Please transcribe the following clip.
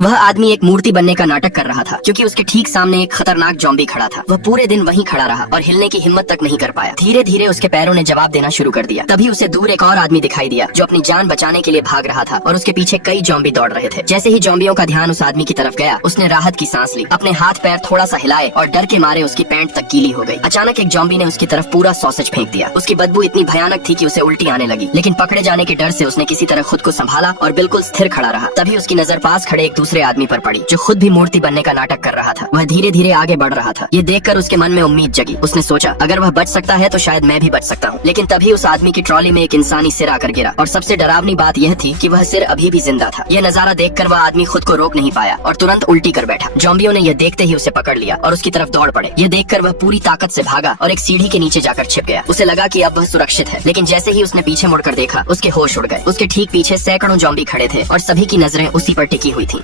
वह आदमी एक मूर्ति बनने का नाटक कर रहा था क्योंकि उसके ठीक सामने एक खतरनाक जॉम्बी खड़ा था। वह पूरे दिन वहीं खड़ा रहा और हिलने की हिम्मत तक नहीं कर पाया। धीरे धीरे उसके पैरों ने जवाब देना शुरू कर दिया। तभी उसे दूर एक और आदमी दिखाई दिया जो अपनी जान बचाने के लिए भाग रहा था और उसके पीछे कई जॉम्बी दौड़ रहे थे। जैसे ही जॉम्बियों का ध्यान उस आदमी की तरफ गया, उसने राहत की सांस ली, अपने हाथ पैर थोड़ा सा हिलाए और डर के मारे उसकी पैंट तक गीली हो गई। अचानक एक जॉम्बी ने उसकी तरफ पूरा सॉसेज फेंक दिया। उसकी बदबू इतनी भयानक थी कि उसे उल्टी आने लगी, लेकिन पकड़े जाने के डर से उसने किसी तरह खुद को संभाला और बिल्कुल स्थिर खड़ा रहा। तभी उसकी नजर पास खड़े एक दूसरे आदमी पर पड़ी जो खुद भी मूर्ति बनने का नाटक कर रहा था। वह धीरे धीरे आगे बढ़ रहा था। ये देखकर उसके मन में उम्मीद जगी। उसने सोचा, अगर वह बच सकता है तो शायद मैं भी बच सकता हूँ। लेकिन तभी उस आदमी की ट्रॉली में एक इंसानी सिर आकर गिरा और सबसे डरावनी बात यह थी कि वह सिर अभी भी जिंदा था। यह नजारा देखकर वह आदमी खुद को रोक नहीं पाया और तुरंत उल्टी कर बैठा। जॉम्बियों ने यह देखते ही उसे पकड़ लिया और उसकी तरफ दौड़ पड़े। यह देखकर वह पूरी ताकत से भागा और एक सीढ़ी के नीचे जाकर छिप गया। उसे लगा कि अब वह सुरक्षित है, लेकिन जैसे ही उसने पीछे मुड़कर देखा, उसके होश उड़ गए। उसके ठीक पीछे सैकड़ों जॉम्बी खड़े थे और सभी की नजरें उसी पर टिकी हुई थी।